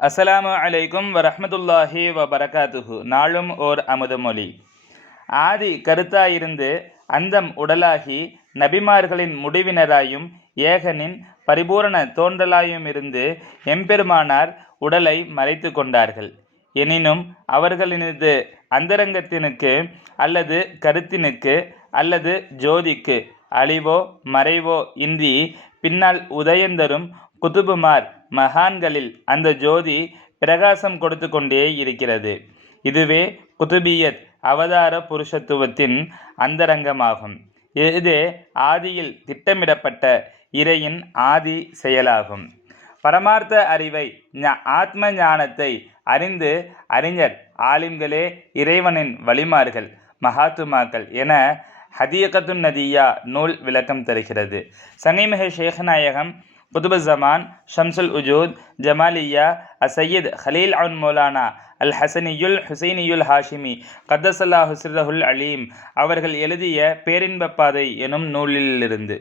அஸ்ஸலாமு அலைக்கும் வரஹ்மத்துல்லாஹி வபரகாத்துஹு. நாளும் ஓர் அமுதமொழி ஆதி கருத்தாயிருந்து அந்தம் உடலாகி நபிமார்களின் முடிவினராயும் ஏகனின் பரிபூரண தோன்றலாயுமிருந்து எம்பெருமானார் உடலை மறைத்து கொண்டார்கள். எனினும் அவர்களினது அந்தரங்கத்தினுக்கு அல்லது கருத்தினுக்கு அல்லது ஜோதிக்கு அழிவோ மறைவோ இன்றி பின்னால் உதயந்தரும் குதுபுமார் மகான்களில் அந்த ஜோதி பிரகாசம் கொடுத்து கொண்டே இருக்கிறது. இதுவே குதுபியத் அவதார புருஷத்துவத்தின் அந்தரங்கமாகும். இது ஆதியில் திட்டமிடப்பட்ட இறையின் ஆதி செயலாகும். பரமார்த்த அறிவை ஞா- ஆத்ம ஞானத்தை அறிந்து அறிஞர் ஆலிம்களே இறைவனின் வழிமார்கள் மகாத்துமாக்கள் என ஹதீகத்து நதியா நூல் விளக்கம் தருகிறது. சங்கைமிக ஷேഖநாயகம் குதுபு ஜமான் ஷம்சுல் உஜூத் ஜமாலியா அசையீத் ஹலீல் அவுன் மௌலானா அல் ஹசனியுல் ஹுசைனியுல் ஹாஷிமி கத்தசல்லா ஹுஸ்ரஹுல் அலீம் அவர்கள் எழுதிய பேரின்ப பாதை எனும் நூலிலிருந்து.